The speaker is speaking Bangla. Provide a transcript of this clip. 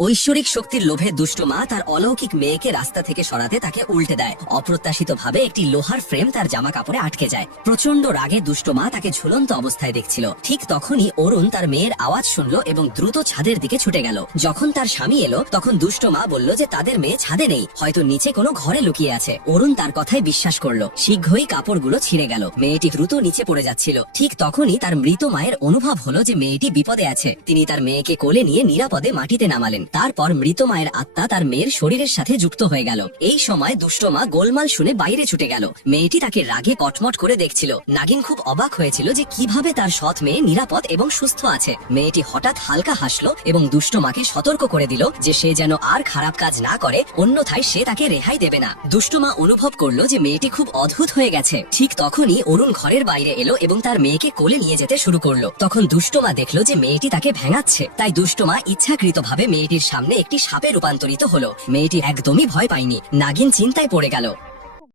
ঐশ্বরিক শক্তির লোভে দুষ্ট মা তার অলৌকিক মেয়েকে রাস্তা থেকে সরাতে তাকে উল্টে দেয়। অপ্রত্যাশিতভাবে একটি লোহার ফ্রেম তার জামা কাপড়ে আটকে যায়। প্রচন্ড রাগে দুষ্ট মা তাকে ঝুলন্ত অবস্থায় দেখছিল। ঠিক তখনই অরুণ তার মেয়ের আওয়াজ শুনলো এবং দ্রুত ছাদের দিকে ছুটে গেল। যখন তার স্বামী এলো তখন দুষ্ট মা বলল যে তাদের মেয়ে ছাদে নেই, হয়তো নিচে কোনো ঘরে লুকিয়ে আছে। অরুণ তার কথায় বিশ্বাস করলো। শীঘ্রই কাপড়গুলো ছিঁড়ে গেল। মেয়েটি দ্রুত নিচে পড়ে যাচ্ছিল। ঠিক তখনই তার মৃত মায়ের অনুভব হলো যে মেয়েটি বিপদে আছে। তিনি তার মেয়েকে কোলে নিয়ে নিরাপদে মাটিতে নামালেন। তারপর মৃত মায়ের আত্মা তার মেয়ের শরীরের সাথে যুক্ত হয়ে গেল। এই সময় দুষ্ট মা গোলমাল শুনে বাইরে ছুটে গেল। মেয়েটি তাকে রাগে কটমট করে দেখছিল। নাগিন খুব অবাক হয়েছিল যে কিভাবে তার সৎ মেয়ে নিরাপদ এবং সুস্থ আছে। মেয়েটি হঠাৎ হালকা হাসলো এবং দুষ্ট মাকে সতর্ক করে দিল যে সে যেন আর খারাপ কাজ না করে, অন্যথায় সে তাকে রেহাই দেবে না। দুষ্ট মা অনুভব করলো যে মেয়েটি খুব অদ্ভুত হয়ে গেছে। ঠিক তখনই অরুণ ঘরের বাইরে এলো এবং তার মেয়েকে কোলে নিয়ে যেতে শুরু করলো। তখন দুষ্ট মা দেখলো যে মেয়েটি তাকে ভেঙাচ্ছে। তাই দুষ্ট মা ইচ্ছাকৃতভাবে মেয়েটির সামনে একটি সাপে রূপান্তরিত হলো। মেয়েটি একদমই ভয় পায়নি। নাগিন চিন্তায় পড়ে গেল।